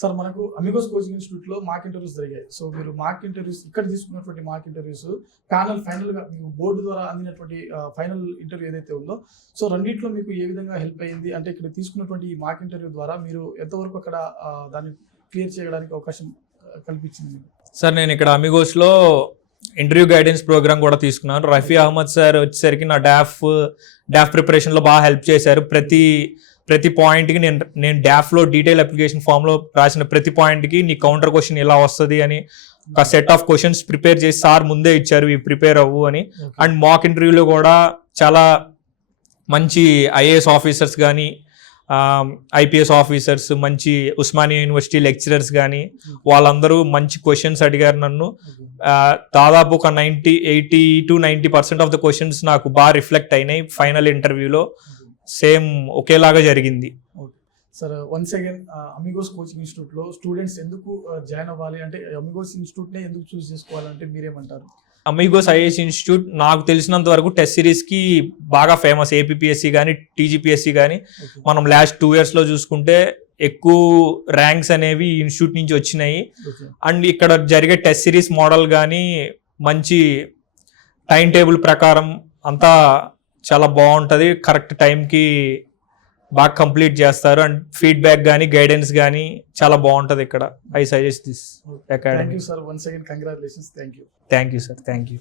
Sir మనకు Amigos coaching institute లో mock interviews జరిగాయి. సో మీరు మాక్ ఇంటర్వ్యూస్ ఇక్కడ తీసుకున్నటువంటి మాక్ ఇంటర్వ్యూస్ ఫైనల్ గా మీకు బోర్డు ద్వారా అందినటువంటి ఫైనల్ ఇంటర్వ్యూ ఏదైతే ఉందో, సో రెండిట్లో మీకు ఏ విధంగా హెల్ప్ అయ్యింది? అంటే ఇక్కడ తీసుకున్నటువంటి ఈ మాక్ ఇంటర్వ్యూ ద్వారా మీరు ఎంతవరకు అక్కడ దాన్ని క్లియర్ చేయడానికి అవకాశం కల్పించింది? సార్ నేను ఇక్కడ అమిగోస్లో ఇంటర్వ్యూ గైడెన్స్ ప్రోగ్రామ్ కూడా తీసుకున్నాను. రఫీ అహ్మద్ సార్ వచ్చేసరికి నా డాఫ్ ప్రిపరేషన్లో బాగా హెల్ప్ చేశారు. ప్రతి పాయింట్కి నేను డాఫ్లో డీటెయిల్ అప్లికేషన్ ఫామ్లో రాసిన ప్రతి పాయింట్కి నీ కౌంటర్ క్వశ్చన్ ఎలా వస్తుంది అని ఒక సెట్ ఆఫ్ క్వశ్చన్స్ ప్రిపేర్ చేసి సార్ ముందే ఇచ్చారు, ఇవి ప్రిపేర్ అవ్వు అని. అండ్ మాక్ ఇంటర్వ్యూలో కూడా చాలా మంచి ఐఏఎస్ ఆఫీసర్స్ కానీ ఐపీఎస్ ఆఫీసర్స్, మంచి ఉస్మానియా యూనివర్సిటీ లెక్చరర్స్ కానీ వాళ్ళందరూ మంచి క్వశ్చన్స్ అడిగారు నన్ను. దాదాపు ఒక 80 to 90% ఆఫ్ ద క్వశ్చన్స్ నాకు బాగా రిఫ్లెక్ట్ అయినాయి ఫైనల్ ఇంటర్వ్యూలో. సేమ్ ఒకేలాగా జరిగింది. Sir once again Amigos coaching institute లో స్టూడెంట్స్ ఎందుకు జాయిన్ అవ్వాలి, అంటే అమిగోస్ ఇన్స్టిట్యూట్ నే ఎందుకు చూస్ చేసుకోవాలంటే మీరేమంటారు? అమిగోస్ ఐఏఎస్ ఇన్స్టిట్యూట్ నాకు తెలిసినంత వరకు టెస్ట్ సిరీస్ కి బాగా ఫేమస్. ఏపీపీఎస్సీ కానీ టీజీపీఎస్సీ కానీ మనం లాస్ట్ 2 years లో చూసుకుంటే ఎక్కువ ర్యాంక్స్ అనేవి ఇన్స్టిట్యూట్ నుంచి వచ్చినాయి. అండ్ ఇక్కడ జరిగే టెస్ట్ సిరీస్ మోడల్ కానీ మంచి టైం టేబుల్ ప్రకారం అంతా చాలా బాగుంటుంది. కరెక్ట్ టైంకి బాగా కంప్లీట్ చేస్తారు. అండ్ ఫీడ్బ్యాక్ కానీ గైడెన్స్ కానీ చాలా బాగుంటుంది ఇక్కడ. I suggest this academy. Sir once again congratulations. Thank you sir. Thank you.